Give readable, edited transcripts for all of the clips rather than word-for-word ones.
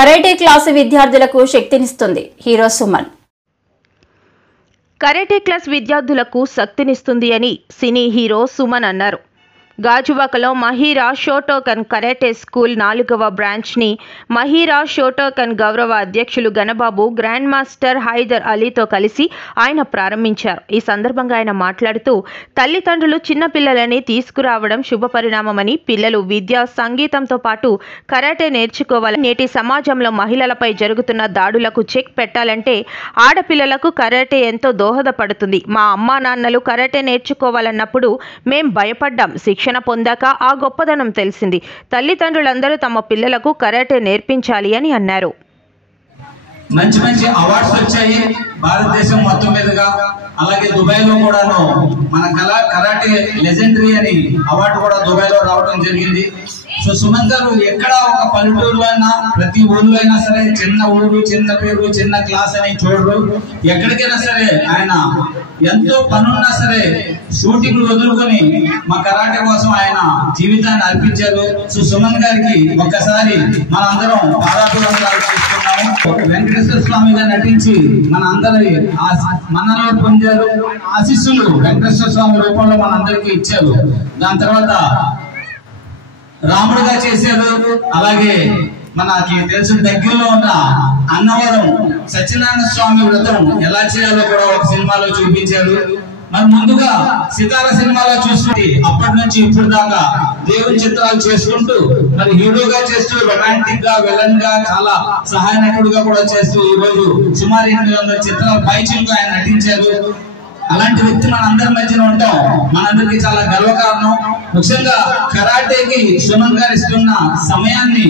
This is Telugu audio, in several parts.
కరాటే క్లాసు విద్యార్థులకు శక్తినిస్తుంది. హీరో సుమన్. కరాటే క్లాస్ విద్యార్థులకు శక్తినిస్తుంది అని సినీ హీరో సుమన్ అన్నారు. గాజువాకలో మహీరా షోటోకన్ కరాటే స్కూల్ 4వ బ్రాంచ్ని మహీరా షోటోకన్ గౌరవ అధ్యక్షులు గణబాబు గ్రాండ్ మాస్టర్ హైదర్ అలీతో కలిసి ఆయన ప్రారంభించారు. ఈ సందర్భంగా ఆయన మాట్లాడుతూ తల్లిదండ్రులు చిన్నపిల్లలని తీసుకురావడం శుభపరిణామమని, పిల్లలు విద్య సంగీతంతో పాటు కరాటే నేర్చుకోవాలని, నేటి సమాజంలో మహిళలపై జరుగుతున్న దాడులకు చెక్ పెట్టాలంటే ఆడపిల్లలకు కరాటే ఎంతో దోహదపడుతుంది. మా అమ్మా నాన్నలు కరాటే నేర్చుకోవాలన్నప్పుడు మేం భయపడ్డాం. శిక్షణ పొందాక ఆ గొప్పదనం తెలిసింది. తల్లిదండ్రులందరూ తమ పిల్లలకు కరాటే నేర్పించాలి అని అన్నారు. మంచి మంచి అవార్డ్స్ వచ్చాయి భారతదేశం మొత్తం మీదుగా. అలాగే దుబాయ్ లో కూడాను మన కరాటే లెజెండరీ అని అవార్డు కూడా దుబాయ్ లో రావడం జరిగింది. సో సుమన్ గారు ఎక్కడ ఒక పల్లెటూరులో అయినా, ప్రతి ఊర్లో అయినా సరే, చిన్న ఊరు, చిన్న పేరు, చిన్న క్లాస్ అని చూడరు. ఎక్కడికైనా సరే ఆయన ఎంతో పనున్నా సరే షూటింగ్ వదులుకొని మా కరాటే కోసం ఆయన జీవితాన్ని అర్పించారు. సో సుమన్ గారికి ఒక్కసారి మనందరం పాదాభివందనాలు చేసుకున్నాము. వెంకటేశ్వర స్వామిగా నటించి మన అందరి మనలో పొందారు. ఆశీస్సులు వెంకటేశ్వర స్వామి రూపంలో మనందరికీ ఇచ్చారు. దాని తర్వాత రాముడుగా చేశారు. అలాగే మనకి తెలిసిన దగ్గరలో ఉన్న అన్నవరం సత్యనారాయణ స్వామి వ్రతం ఎలా చేయాలో కూడా ఒక సినిమాలో చూపించారు. మరి ముందుగా సితార సినిమాలో చూసుకుంటే అప్పటి నుంచి ఇప్పుడు దాకా దేవుని చిత్రాలు చేసుకుంటూ, మరి హీరోగా చేస్తూ, రొమాంటిక్ గా, విలన్ గా, చాలా సహాయ నటుడుగా కూడా చేస్తూ ఈ రోజు సుమారు 800 చిత్రాల పైచిలుగా ఆయన నటించారు. అలాంటి వ్యక్తి మన అందరి మధ్యన ఉండటం మనందరికి చాలా గర్వకారణం. ముఖ్యంగా కరాటేకి సుమన్ గారు ఇస్తున్న సమయాన్ని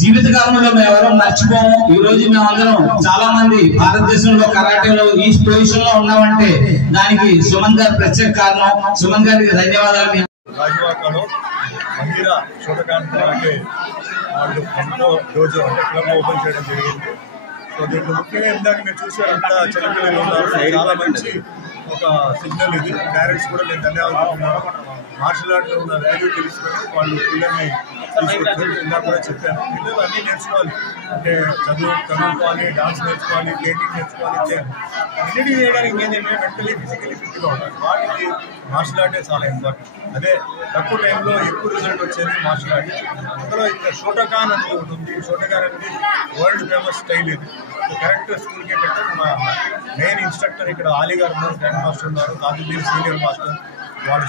జీవితకాలంలో మేము ఎవరో మర్చిపోము. ఈ రోజు మేమందరం చాలా మంది భారతదేశంలో కరాటేలో ఈ పొజిషన్ లో ఉన్నామంటే దానికి సుమన్ గారు ప్రత్యేక కారణం. సుమన్ గారికి ధన్యవాదాలు. గాజువాకలో మహీరా షోటోకన్ కరాటే వాళ్ళు రోజు అంటే క్లబ్ ఓపెన్ చేయడం జరిగింది. సో దీంట్లో ముఖ్యంగా ఇందాక మీరు చూసారంతా చిన్నపిల్లలు ఉన్నారు. చాలా మంచి ఒక సిగ్నల్ ఇది. పేరెంట్స్ కూడా నేను ధన్యవాదాలు. మార్షల్ ఆర్ట్లో ఉన్న వాల్యూ తెలుసుకొని వాళ్ళు పిల్లల్ని తీసుకుంటారు. ఇందాక కూడా చెప్పాను, పిల్లలు అన్నీ నేర్చుకోవాలి. అంటే చదువుకోవాలి, డాన్స్ నేర్చుకోవాలి, పెయింటింగ్ నేర్చుకోవాలి, చేయాలి. అన్నిటి చేయడానికి ఏంటంటే మెంటలీ, ఫిజికలీ ఫిట్గా ఉండాలి. వాటికి మార్షల్ ఆర్టే చాలా ఇంపార్టెంట్. అదే తక్కువ టైంలో ఎక్కువ రిజల్ట్ వచ్చేది మార్షల్ ఆర్ట్. అందులో ఇక్కడ షోటోకాన్ అని ఉంటుంది. షోటోకాన్ అనేది వరల్డ్ ఫేమస్ స్టైల్ ఇది. కరెక్ట్ స్కూల్కి ఏంటంటే మా మెయిన్ ఇన్స్ట్రక్టర్ ఇక్కడ ఆలీ గారు ఉన్నారు, గ్రాండ్ మాస్టర్ ఉన్నారు, కాజుద్దీన్ సీనియర్ మాస్టర్. వాళ్ళ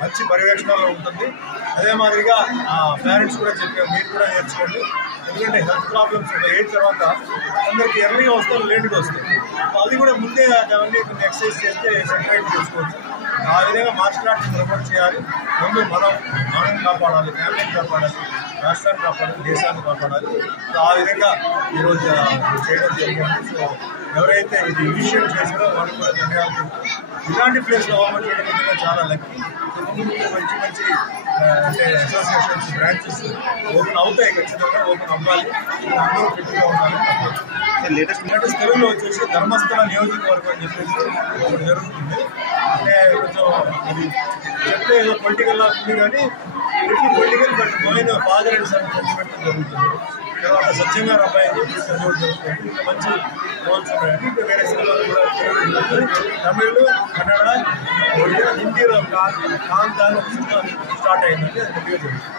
మంచి పర్యవేక్షణలో ఉంటుంది. అదే మాదిరిగా పేరెంట్స్ కూడా చెప్పారు, మీరు కూడా నేర్చుకోండి. ఎందుకంటే హెల్త్ ప్రాబ్లమ్స్ ఉంటాయి. ఏజ్ తర్వాత అందరికీ ఎర్లీగా వస్తారు, లేట్గా వస్తాయి. అది కూడా ముందే అవన్నీ కొంచెం ఎక్సర్సైజ్ చేస్తే సెపరేట్ చేసుకోవచ్చు. ఆ విధంగా మార్షల్ ఆర్ట్స్ ప్రమోట్ చేయాలి. ముందు మనం కాపాడాలి, ఫ్యామిలీని కాపాడాలి, రాష్ట్రాన్ని కాపాడాలి, దేశాన్ని కాపాడాలి. సో ఆ విధంగా ఈరోజు చేయడం జరిగింది. సో ఎవరైతే ఇది ఇనిషియేట్ చేశారో వాళ్ళకి కూడా ధన్యవాదాలు. ఇలాంటి ప్లేస్లో ఓపెన్ చేయడం అనేది చాలా లక్కీ. ముందు మంచి మంచి అంటే అసోసియేషన్స్, బ్రాంచెస్ ఓపెన్ అవుతాయి. ఖచ్చితంగా ఓపెన్ అవ్వాలి. అందరూ ఫిట్గా ఉండాలి. లేటెస్ట్ తెలుగులో వచ్చేసి ధర్మస్థల నియోజకవర్గం అని చెప్పేసి ఒకటి జరుగుతుంది. అంటే కొంచెం అది చెప్తే ఏదో పొలిటికల్లా ఉంది, కానీ political but going father and son sentiment జరుగుతుంది. తర్వాత సత్యంగా అబ్బాయి అని చెప్పి చదువు జరుగుతుంది. ఇంకా మంచి రోల్స్ ఉన్నాయండి. ఇంకా వేరే సినిమాలు కూడా తమిళ్, కన్నడ, ఒడియా, హిందీలో కాంతాలు సినిమా స్టార్ట్ అయిందంటే అది మంచిగా జరుగుతుంది.